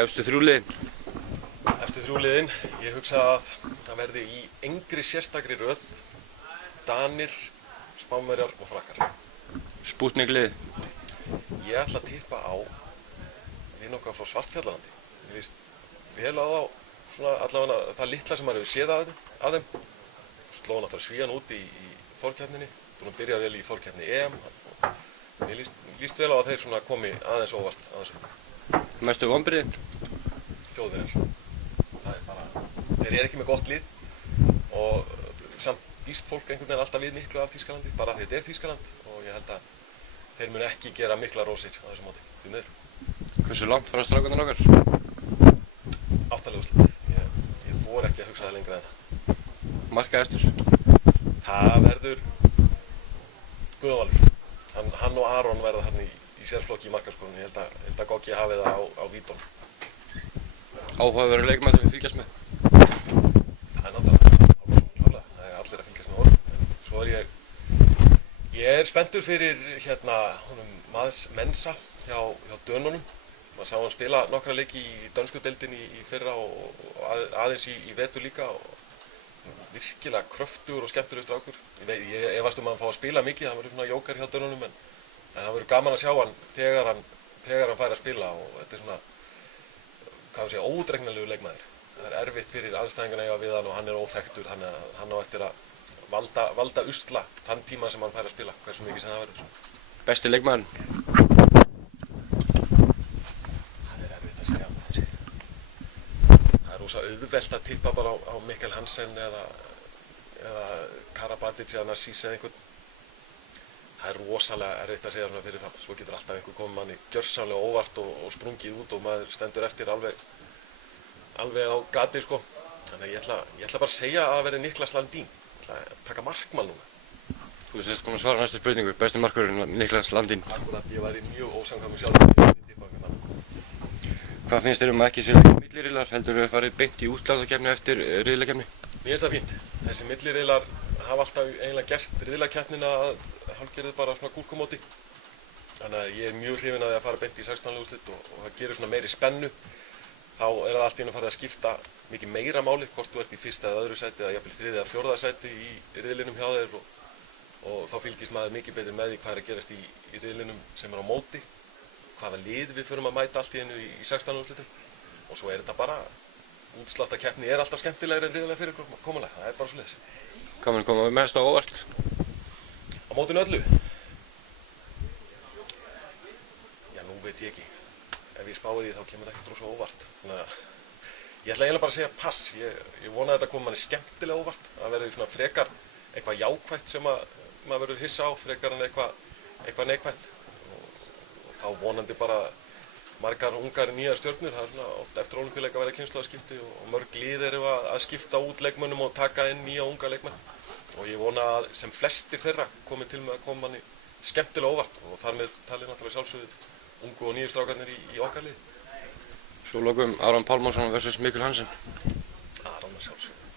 Efstu þrjú liðin. Efstu þrjú liðin, ég hugsa að það verði í engri sérstakri röð Danir, Spánverjar og Frakkar. Spútnik lið. Ég ætla að tippa á vin okkar frá Svartfjallalandi. Mér líst vel á þá, svona allavega það litla sem maður hefur séð að þeim. Slóðu náttúrulega Svían út í forkeppninni, búin að byrja vel í forkeppni EM. Mér líst vel á að þeir svona komi aðeins óvart á þessu. Mestu vonbrigðin? Þjóðverjar. Það er bara, þeir eru ekki með gott lið og samt býst fólk einhvern veginn alltaf við miklu af Þýskalandi, bara því þetta er Þýskaland og ég held að þeir mun ekki gera mikla rósir á þessu móti, því miður. Hversu langt frá strákarnir okkar? 8. úrslit. Ég þor ekki að hugsa það lengra en það. Markahæstur? Það verður Guðjón Valur. Hann og Aron verða hann í sérflokki í markaskorun. Ég held að Goggi hafi það á vítunum. Áhugaverður leikmenn sem við fylgjast með? Það er náttúrulega klárlega. Það er allir að fylgjast með honum. En svo er ég spenntur fyrir honum Mads Mensa hjá Dönunum. Maður sá hann spila nokkra leiki í dönsku deildinni í fyrra og aðeins í vetur líka. Virkilega kröftugur og skemmtilegur strákur. Ég efast að hann fá að spila mikið, hann verður svona jókar hjá Dönunum en það verður gaman að sjá hann þegar hann fær að spila og þetta er svona, óútreiknanlegur leikmaður. Það er erfitt fyrir andstæðingana að eiga við hann og hann er óþekktur, hann á eftir að valda usla þann tíma sem hann fær að spila, hversu mikið sem það verður. Besti leikmaðurinn? Það er erfitt að segja um þessi. Það er rosa auðvelt að tippa bara á Mikkel Hansen eða Karabatic eða Narcís eða einhvern. Það er rosalega erfitt að segja svona fyrir fram. Svo getur alltaf einhver komið manni gjörsamlega óvart og sprungið út og maður stendur eftir alveg á gati sko. Þannig að ég ætla bara að segja að það verði Niklas Landin. Ég ætla að taka markmann núna. Þú sést búin að svara næstu spurningu. Besti markvörðurinn Niklas Landin. Akkurat, ég væri mjög ósamkvæmur sjálf að ég tippa einhvern annan. Hvað finnst þér ekki sér milliriðlar? Heldur þú að farið beint í útslagtakefni eftir riðlakeppni? Mér finnst það fínt. Þessi milliriðlar hafa alltaf eiginlega gert riðlakeppnina að hálfgerðið bara svona gúrkumóti. Þannig að ég er mjög hrifinn að því að fara beint í 16. úrslit og það gerir svona meiri spennu. Þá er það allt í einu farið að skipta mikið meira máli hvort þú ert í fyrsta eða öðru sæti eða jafnvel þriðja eða fjórða sæti í riðlinum hjá þér og þá fylgist maður mikið betur með því hvað er að gerast í riðlinum sem er á móti, hvaða lið við förum að mæta allt í einu í 16. úrslitum og svo er þetta bara, útsláttarkeppni er alltaf skemmtilegri en riðlega fyrirkomulag, það er bara svoleiðis. Hvað mun koma mest á óvart? Á mótinu öllu? Já, nú veit ég ekki. Ef ég spái því þá kemur það ekkert rosa óvart. Þannig að ég ætla eiginlega bara að segja pass. Ég vona að þetta komi manni skemmtilega óvart. Það verði svona frekar eitthvað jákvætt sem maður verður hissa á, frekar en eitthvað neikvætt. Og þá vonandi bara margar ungar nýjar stjörnur. Það er svona oft eftir ólympíuleika að vera kynslóðaskipti og mörg lið eru að skipta út leikmönnum og taka inn nýja unga leikmenn. Og ég vona að sem flestir þeirra komi til með að koma manni skemmtilega óvart og þar með talið náttúrulega sjálfsögðu ungu og nýju strákarnir í okkar lið. Svo lokum Aron Pálmarsson versus Mikkel Hansen. Aron að sjálfsögðu.